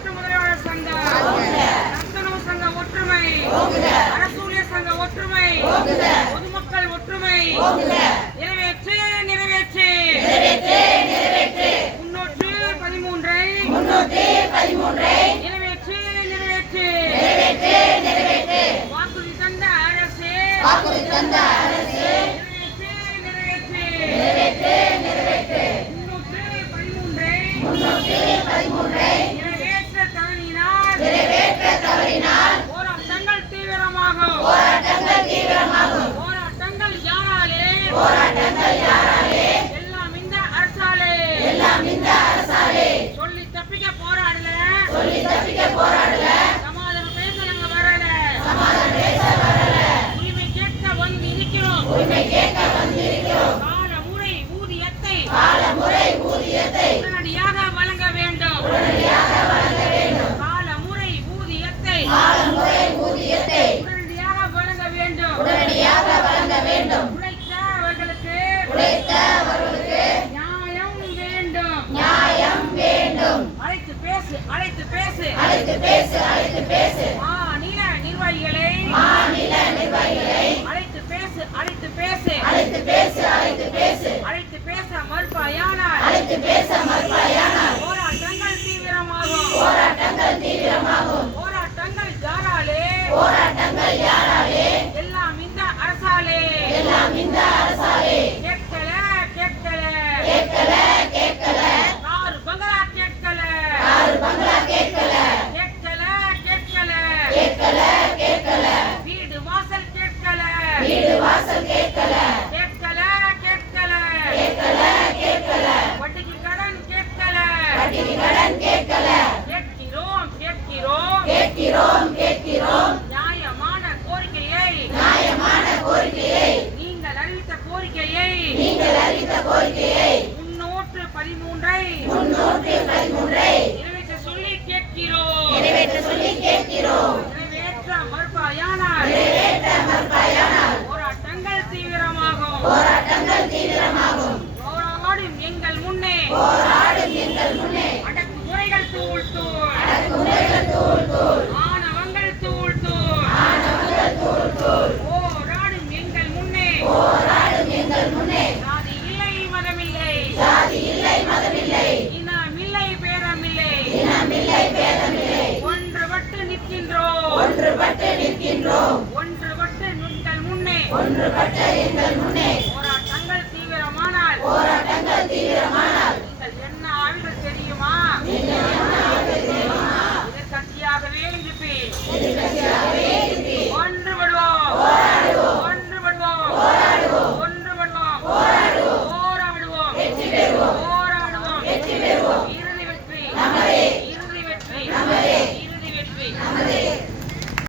அரசு முதல்வர் சங்கம், நந்தனூர் சங்க ஒற்றுமை, அரசூழியர் சங்க ஒற்றுமை, பொதுமக்கள் ஒற்றுமை நிறைவேற்று நிறைவேற்று 313 நிறைவேற்று நிறைவேற்று வாக்குறுதி தந்த அரசு நிறைவேற்று நிறைவேற்று 313 நிறைவேற்ற தவறினால் போராட்டங்கள் தீவிரமாகும். போராட்டங்கள் யாராலே? எல்லாம் இந்த அரசாலே. சொல்லி தப்பிக்க போராடல, சமாதானம் பேச நாங்க வரல. உரிமை கேட்க வந்து இருக்கிறோம். கால ஊதியத்தை உடனடியாக வழங்க வேண்டும். கால முறை ஊதியத்தை உடனடியாக வழங்க வேண்டும். உழைத்தவர்களுக்கு நியாயம் வேண்டும். அழைத்து பேசு மாநில நிர்வாகிகளை அழைத்து பேச மறுப்பாயானால் போராட்டங்கள் தீவிரமாகும். போராட்டங்கள் யாராலே? எல்லாம் இந்த அரசாலே. கேட்கல ஆறு பங்களா கேட்கல. வீடு வாசல் கேட்கல. வட்டிக்கு கடன் கேட்கல. கேட்கிறோம் நியாயமான கோரிக்கையை நீங்கள் அறிவித்த கோரிக்கையை 313 நிறைவேற்ற சொல்லி கேட்கிறோம். நிறைவேற்ற மறுப்பாயானால் போராட்டங்கள் தீவிரமாகும். போராடும் எங்கள் முன்னே அடக்குமுறைகள் தூள் ஆணவங்கள் தூள் போராடும் எங்கள் முன்னே சாதி இல்லை மதமில்லை இனமில்லை பேதமில்லை ஒன்றுபட்டு நிற்கின்றோம். ஒன்றுபட்டு எங்கள் முன்னே போராட்டங்கள் தீவிரமானால்